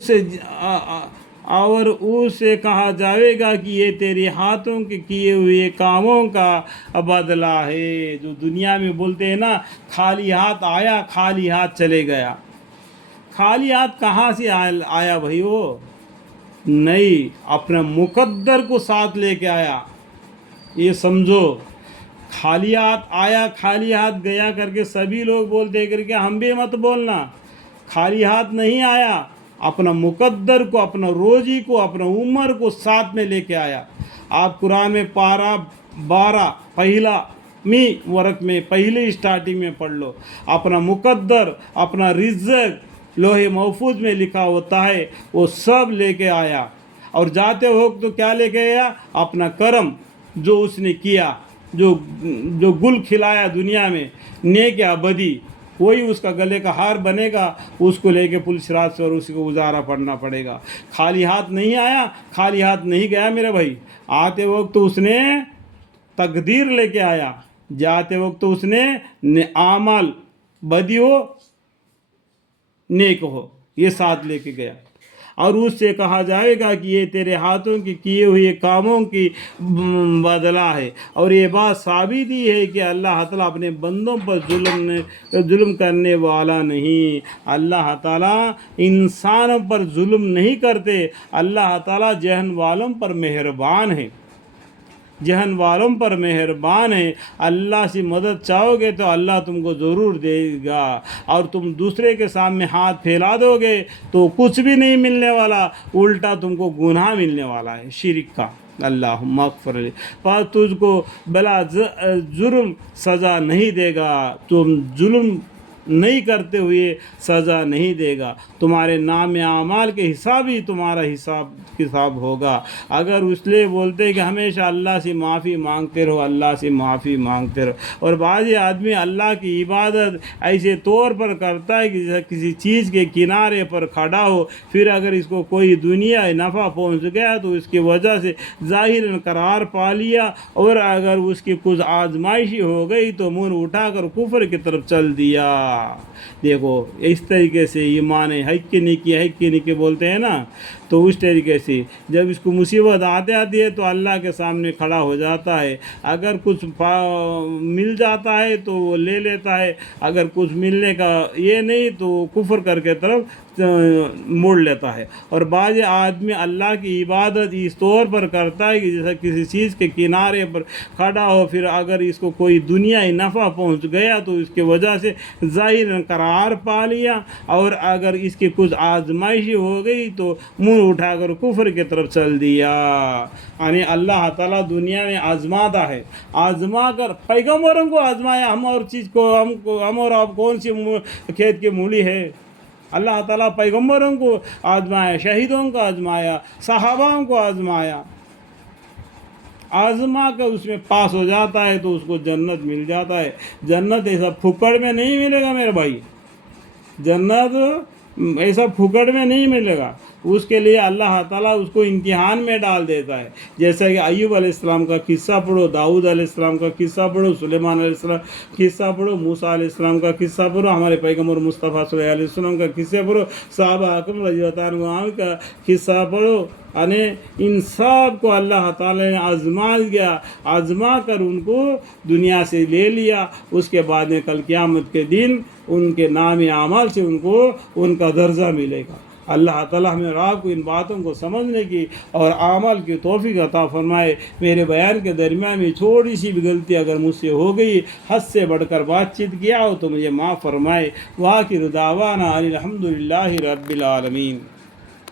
سے اور اسے کہا جائے گا کہ یہ تیرے ہاتھوں کے کیے ہوئے کاموں کا بدلہ ہے. جو دنیا میں بولتے ہیں نا خالی ہاتھ آیا خالی ہاتھ چلے گیا. خالی ہاتھ کہاں سے آیا بھائیو؟ نہیں، اپنے مقدر کو ساتھ لے کے آیا. یہ سمجھو، خالی ہاتھ آیا خالی ہاتھ گیا کر کے سبھی لوگ بولتے کر کے ہم بھی مت بولنا. خالی ہاتھ نہیں آیا، اپنا مقدر کو، اپنا روزی کو، اپنا عمر کو ساتھ میں لے کے آیا. آپ قرآن میں پارہ 12 پہلا ورق میں پہلے اسٹارٹنگ میں پڑھ لو. اپنا مقدر، اپنا رزق لوح محفوظ میں لکھا ہوتا ہے، وہ سب لے کے آیا. اور جاتے وقت تو کیا لے کے آیا؟ اپنا کرم جو اس نے کیا، جو گل کھلایا دنیا میں، نیک یا بدی، وہی اس کا گلے کا ہار بنے گا. اس کو لے کے پولیس رات سے اور اسی کو گزارا پڑنا پڑے گا. خالی ہاتھ نہیں آیا، خالی ہاتھ نہیں گیا میرے بھائی. آتے وقت اس نے تقدیر لے کے آیا، جاتے وقت اس نے اعمال بدی ہو نیک ہو یہ ساتھ لے کے گیا. اور اس سے کہا جائے گا کہ یہ تیرے ہاتھوں کی کیے ہوئے کاموں کی بدلہ ہے. اور یہ بات ثابت ہی ہے کہ اللہ تعالیٰ اپنے بندوں پر ظلم کرنے والا نہیں. اللہ تعالیٰ انسانوں پر ظلم نہیں کرتے. اللہ تعالیٰ جہن والوں پر مہربان ہے، جہن والوں پر مہربان ہے. اللہ سے مدد چاہو گے تو اللہ تم کو ضرور دے گا. اور تم دوسرے کے سامنے ہاتھ پھیلا دو گے تو کچھ بھی نہیں ملنے والا، الٹا تم کو گناہ ملنے والا ہے شرک کا. اللہم اغفر لی. پر تجھ کو بلا جرم سزا نہیں دے گا، تم ظلم نہیں کرتے ہوئے سزا نہیں دے گا. تمہارے نام اعمال کے حساب ہی تمہارا حساب کتاب ہوگا. اگر اس لیے بولتے کہ ہمیشہ اللہ سے معافی مانگتے رہو، اللہ سے معافی مانگتے رہو. اور بعض آدمی اللہ کی عبادت ایسے طور پر کرتا ہے کہ جیسے کسی چیز کے کنارے پر کھڑا ہو، پھر اگر اس کو کوئی دنیا نفع پہنچ گیا تو اس کی وجہ سے ظاہراً قرار پا لیا، اور اگر اس کی کچھ آزمائشی ہو گئی تو منہ اٹھا کر کفر کی طرف چل دیا. دیکھو اس طریقے سے ایمان حق کی نیکی بولتے ہیں نا، تو اس طریقے سے جب اس کو مصیبت آتی ہے تو اللہ کے سامنے کھڑا ہو جاتا ہے. اگر کچھ مل جاتا ہے تو وہ لے لیتا ہے، اگر کچھ ملنے کا یہ نہیں تو کفر کر کے طرف موڑ لیتا ہے. اور بعض آدمی اللہ کی عبادت اس طور پر کرتا ہے کہ جیسا کسی چیز کے کنارے پر کھڑا ہو، پھر اگر اس کو کوئی دنیائی نفع پہنچ گیا تو اس کی وجہ سے ظاہراً قرار پا لیا، اور اگر اس کی کچھ آزمائشی ہو گئی تو منہ اٹھا کر کفر کی طرف چل دیا. یعنی اللہ تعالیٰ دنیا میں آزماتا ہے، آزما کر پیغمبروں کو آزمایا. ہم اور چیز کو ہم اور آپ کون سی کھیت کی مولی ہے؟ اللہ تعالیٰ پیغمبروں کو آزمایا، شہیدوں کو آزمایا، صحاباؤں کو آزمایا. آزما کر اس میں پاس ہو جاتا ہے تو اس کو جنت مل جاتا ہے. جنت ایسا پھکڑ میں نہیں ملے گا میرے بھائی، جنت ایسا پھکڑ میں نہیں ملے گا. اس کے لیے اللہ تعالیٰ اس کو امتحان میں ڈال دیتا ہے. جیسا کہ ایوب علیہ السلام کا قصہ پڑھو، داؤد علیہ السلام کا قصہ پڑھو، سلیمان علیہ السلام کا قصہ پڑھو، موسیٰ علیہ السلام کا قصہ پڑھو، ہمارے پیغمبر مصطفیٰ صلی اللہ علیہ وسلم کا قصہ پڑھو، صحابہ اکرام رضی اللہ عنہم کا قصہ پڑھو. یعنی ان سب کو اللہ تعالیٰ نے آزما کر ان کو دنیا سے لے لیا. اس کے بعد میں کل قیامت کے دن ان کے نام اعمال سے ان کو ان کا درجہ ملے گا. اللہ تعالیٰ ہمیں اور آپ کو ان باتوں کو سمجھنے کی اور عمل کی توفیق عطا فرمائے. میرے بیان کے درمیان میں چھوٹی سی بھی غلطی اگر مجھ سے ہو گئی، حد سے بڑھ کر بات چیت کیا ہو تو مجھے معاف فرمائے. وآخر دعوانا الحمدللہ رب العالمین.